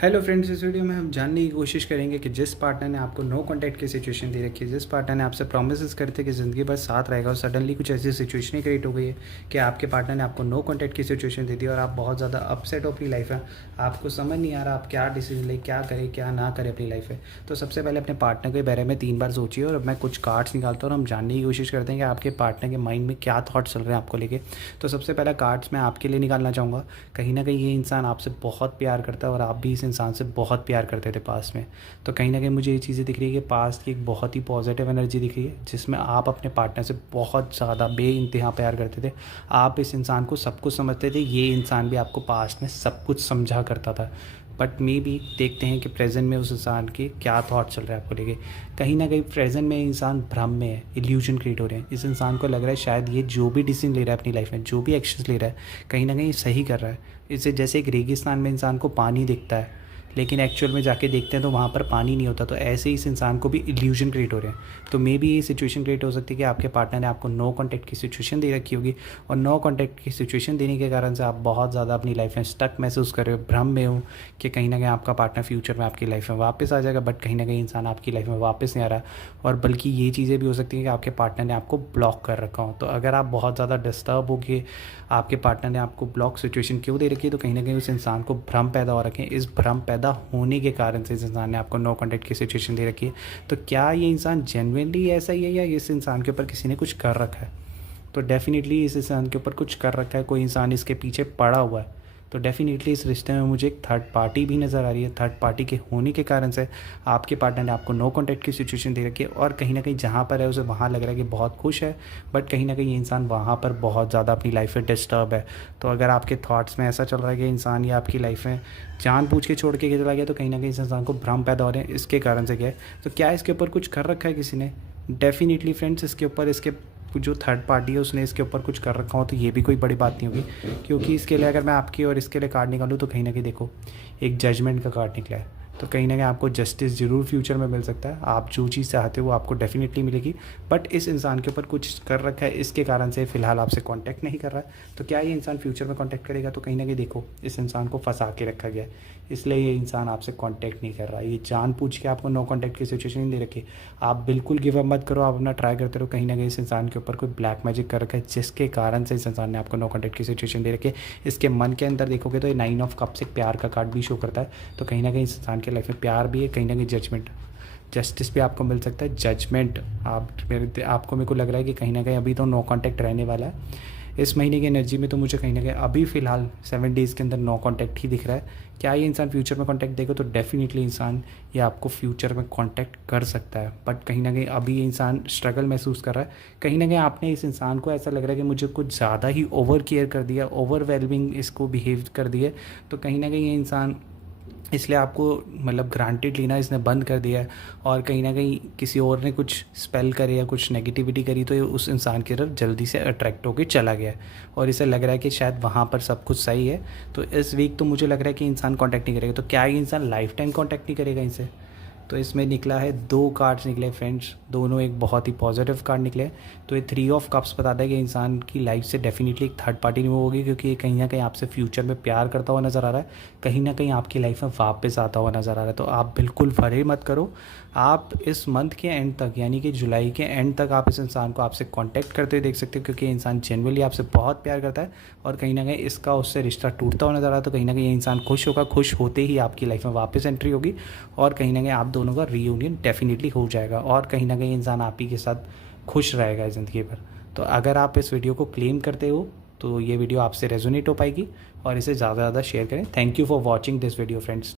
Hello friends, इस video में हम जानने की कोशिश करेंगे कि जिस पार्टनर ने आपको नो कांटेक्ट की सिचुएशन दे रखी है, जिस पार्टनर ने आपसे प्रोमिस करते कि ज़िंदगी भर साथ रहेगा और सडनली कुछ ऐसी सिचुएशन क्रिएट हो गई है कि आपके पार्टनर ने आपको नो कांटेक्ट की सिचुएशन दे दी और आप बहुत ज़्यादा अपसेट हो अपनी लाइफ में। आपको समझ नहीं आ रहा आप क्या डिसीजन ले, क्या करें क्या ना करें अपनी लाइफ में। तो सबसे पहले अपने पार्टनर के बारे में 3 बार सोचिए और मैं कुछ कार्ड्स निकालता हूँ और हम जानने की कोशिश करते हैं कि आपके पार्टनर के माइंड में क्या थॉट्स चल रहे हैं आपको लेके। तो सबसे पहला कार्ड्स मैं आपके लिए निकालना चाहूँगा। कहीं ना कहीं ये इंसान आपसे बहुत प्यार करता है और आप भी इस इंसान से बहुत प्यार करते थे पास्ट में। तो कहीं ना कहीं मुझे ये चीज़ें दिख रही है कि पास्ट की एक बहुत ही पॉजिटिव एनर्जी दिख रही है जिसमें आप अपने पार्टनर से बहुत ज़्यादा बेइंतहा प्यार करते थे। आप इस इंसान को सब कुछ समझते थे, ये इंसान भी आपको पास्ट में सब कुछ समझा करता था। बट मे भी देखते हैं कि प्रेजेंट में उस इंसान के क्या थॉट चल रहा है आपको लेके। कहीं ना कहीं प्रेजेंट में इंसान भ्रम में है, इल्यूजन क्रिएट हो रहे हैं। इस इंसान को लग रहा है शायद ये जो भी डिसीजन ले रहा है अपनी लाइफ में, जो भी एक्शंस ले रहा है, कहीं ना कहीं सही कर रहा है। इसे जैसे एक रेगिस्तान में इंसान को पानी दिखता है लेकिन एक्चुअल में जाके देखते हैं तो वहाँ पर पानी नहीं होता। तो ऐसे ही इस इंसान को भी इल्यूजन क्रिएट हो रहे हैं। तो मे बी ये सिचुएशन क्रिएट हो सकती है कि आपके पार्टनर ने आपको नो कॉन्टैक्ट की सिचुएशन दे रखी होगी और नो कॉन्टैक्ट की सिचुएशन देने के कारण से आप बहुत ज़्यादा अपनी लाइफ में स्टक महसूस कर रहे हो, भ्रम में हो कि कहीं ना कहीं आपका पार्टनर फ्यूचर में आपकी लाइफ में वापस आ जाएगा। बट कहीं ना कहीं इंसान आपकी लाइफ में वापस नहीं आ रहा। और बल्कि ये चीज़ें भी हो सकती हैं कि आपके पार्टनर ने आपको ब्लॉक कर रखा हो। तो अगर आप बहुत ज़्यादा डिस्टर्ब हो कि आपके पार्टनर ने आपको ब्लॉक सिचुएशन क्यों दे रखी है, तो कहीं ना कहीं उस इंसान को भ्रम पैदा हो रखे हैं। इस भ्रम पैदा होने के कारण से इस इंसान ने आपको नो कॉन्टैक्ट की सिचुएशन दे रखी है। तो क्या ये इंसान जेन्युइनली ऐसा ही है या इस इंसान के ऊपर किसी ने कुछ कर रखा है? तो डेफिनेटली इस इंसान के ऊपर कुछ कर रखा है, कोई इंसान इसके पीछे पड़ा हुआ है। तो डेफिनेटली इस रिश्ते में मुझे एक थर्ड पार्टी भी नज़र आ रही है। थर्ड पार्टी के होने के कारण से आपके पार्टनर ने आपको नो कॉन्टैक्ट की सिचुएशन दे रखी है और कहीं ना कहीं जहाँ पर है उसे वहाँ लग रहा है कि बहुत खुश है। बट कहीं ना कहीं ये इंसान वहाँ पर बहुत ज़्यादा अपनी लाइफ में डिस्टर्ब है। तो अगर आपके थॉट्स में ऐसा चल रहा है कि इंसान ये आपकी लाइफ में जानबूझ के छोड़ के चला गया, तो कहीं ना कहीं इस इंसान को भ्रम पैदा हो रहे हैं। इसके कारण से क्या है, तो क्या इसके ऊपर कुछ कर रखा है किसी ने? डेफिनेटली फ्रेंड्स, इसके ऊपर इसके जो थर्ड पार्टी है उसने इसके ऊपर कुछ कर रखा हो तो ये भी कोई बड़ी बात नहीं होगी। क्योंकि इसके लिए अगर मैं आपकी और इसके लिए कार्ड निकालूँ तो कहीं ना कहीं देखो एक जजमेंट का कार्ड निकला है। तो कहीं ना कहीं आपको जस्टिस ज़रूर फ्यूचर में मिल सकता है। आप जो चीज़ चाहते हो वो आपको डेफिनेटली मिलेगी। बट इस इंसान के ऊपर कुछ कर रखा है, इसके कारण से फ़िलहाल आपसे कांटेक्ट नहीं कर रहा है। तो क्या ये इंसान फ्यूचर में कांटेक्ट करेगा? तो कहीं ना कहीं देखो इस इंसान को फंसा के रखा गया है, इसलिए ये इंसान आपसे कांटेक्ट नहीं कर रहा है। ये जानबूझ के आपको नो कांटेक्ट की सिचुएशन नहीं दे रखी। आप बिल्कुल गिव अप मत करो, आप अपना ट्राई करते रहो। कहीं ना कहीं इस इंसान के ऊपर कोई ब्लैक मैजिक कर रखा है जिसके कारण से इस इंसान ने आपको नो कांटेक्ट की सिचुएशन दे रखी है। इसके मन के अंदर देखोगे तो ये 9 ऑफ कप्स एक प्यार का कार्ड भी शो करता है। तो कहीं ना कहीं इस इंसान की लाइफ में प्यार भी है, कहीं ना कहीं जजमेंट, जस्टिस भी आपको मिल सकता है। जजमेंट आपको मेरे को लग रहा है कि कहीं ना कहीं अभी तो नो कांटेक्ट रहने वाला है इस महीने की एनर्जी में। तो मुझे कहीं ना कहीं अभी फ़िलहाल 7 डेज़ के अंदर नो कांटेक्ट ही दिख रहा है। क्या ये इंसान फ्यूचर में कांटेक्ट देगा? तो डेफिनेटली इंसान ये आपको फ्यूचर में कांटेक्ट कर सकता है। बट कहीं ना कहीं अभी ये इंसान स्ट्रगल महसूस कर रहा है। कहीं ना कहीं आपने इस इंसान को ऐसा लग रहा है कि मुझे कुछ ज़्यादा ही ओवर केयर कर दिया, ओवरवेलमिंग इसको बिहेव कर दिया। तो कहीं ना कहीं ये इंसान इसलिए आपको मतलब ग्रांटेड लेना इसने बंद कर दिया है। और कहीं ना कहीं किसी और ने कुछ स्पेल करे या कुछ नेगेटिविटी करी तो ये उस इंसान की तरफ जल्दी से अट्रैक्ट होकर चला गया है और इसे लग रहा है कि शायद वहाँ पर सब कुछ सही है। तो इस वीक तो मुझे लग रहा है कि इंसान कांटेक्ट नहीं करेगा। तो क्या ये इंसान लाइफ टाइम कांटेक्ट नहीं करेगा इनसे? तो इसमें निकला है 2 कार्ड्स निकले फ्रेंड्स, दोनों एक बहुत ही पॉजिटिव कार्ड निकले। तो ये 3 ऑफ कप्स बताता है कि इंसान की लाइफ से डेफिनेटली एक थर्ड पार्टी रिमूव होगी क्योंकि ये कहीं ना कहीं आपसे फ्यूचर में प्यार करता हुआ नज़र आ रहा है, कहीं ना कहीं आपकी लाइफ में वापस आता हुआ नज़र आ रहा है। तो आप बिल्कुल वरी मत करो। आप इस मंथ के एंड तक यानी कि जुलाई के एंड तक आप इस इंसान को आपसे कांटेक्ट करते हुए देख सकते हो क्योंकि इंसान जेन्युइनली आपसे बहुत प्यार करता है और कहीं ना कहीं इसका उससे रिश्ता टूटता हुआ नज़र आ रहा है। तो कहीं ना कहीं ये इंसान खुश होगा, खुश होते ही आपकी लाइफ में वापस एंट्री होगी और कहीं ना कहीं आप दोनों का रीयूनियन डेफिनेटली हो जाएगा और कहीं ना कहीं इंसान आप ही के साथ खुश रहेगा ज़िंदगी भर। तो अगर आप इस वीडियो को क्लेम करते हो तो ये वीडियो आपसे रेजोनेट हो पाएगी और इसे ज़्यादा से ज़्यादा शेयर करें। Thank you for watching this video friends.